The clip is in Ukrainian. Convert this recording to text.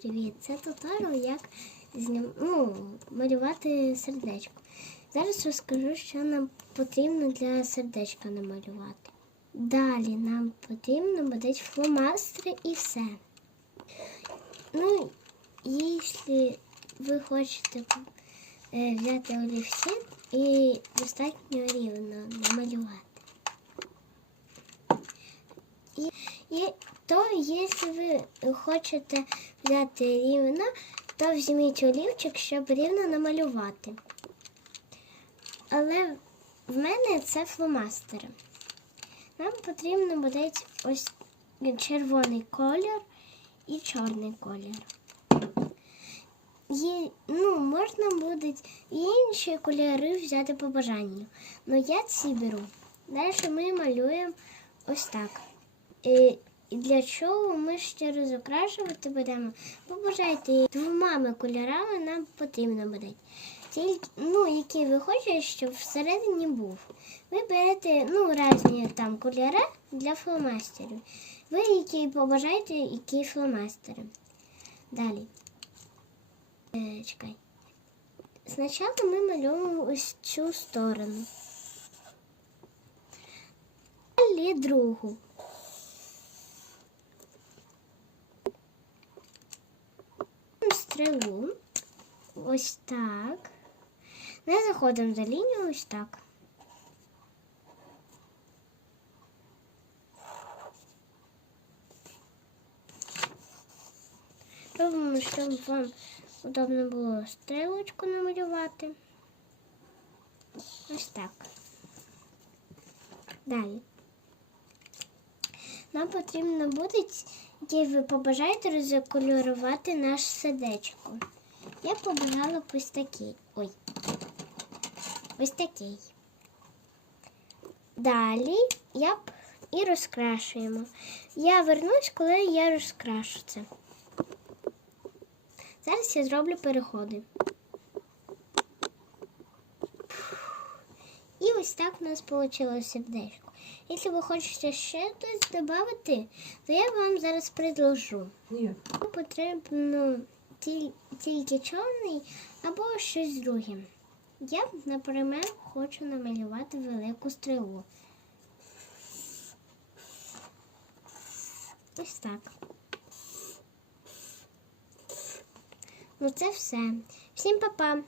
привіт! Це туторіал, як знім... ну, малювати сердечко. Зараз розкажу, що нам потрібно для сердечка намалювати. Далі нам потрібно буде фломастери і все. Ну, якщо ви хочете е, взяти олівці і достатньо рівно намалювати. І, і то, якщо ви хочете взяти рівно, то візьміть олівчик, щоб рівно намалювати. Але в мене це фломастери. Нам потрібно буде ось червоний колір і чорний колір. Є, ну, можна буде і інші кольори взяти по бажанню. але я ці беру. Далі ми малюємо ось так. І і для чого ми ще розокрашувати будемо? Побажайте двома кольорами нам потрібно буде. Тільки, ну, які ви хочете, щоб всередині був. Ви берете ну, різні там кольори для фломастерів. Ви які побажаєте, які фломастери. Далі. Е, чекай. Спочатку ми малюємо ось цю сторону. Далі другу. Стрілу. Ось так. Не заходимо за лінію ось так. Робимо, щоб вам удобно було стрілочку намалювати. Ось так. Далі. Нам потрібно буде, які ви побажаєте розкольорувати наш сердечко. Я побажала ось такий. Ой. Ось такий. Далі я і розкрашуємо. Я вернусь, коли я розкрашу це. Зараз я зроблю переходи. Ось так у нас вийшло сердечко. Якщо ви хочете ще щось додати, то я вам зараз предложу. Ні. Потрібно тільки чорний або щось друге. Я, наприклад, хочу намалювати велику стрілу. Ось так. Ну це все. Всім па-па!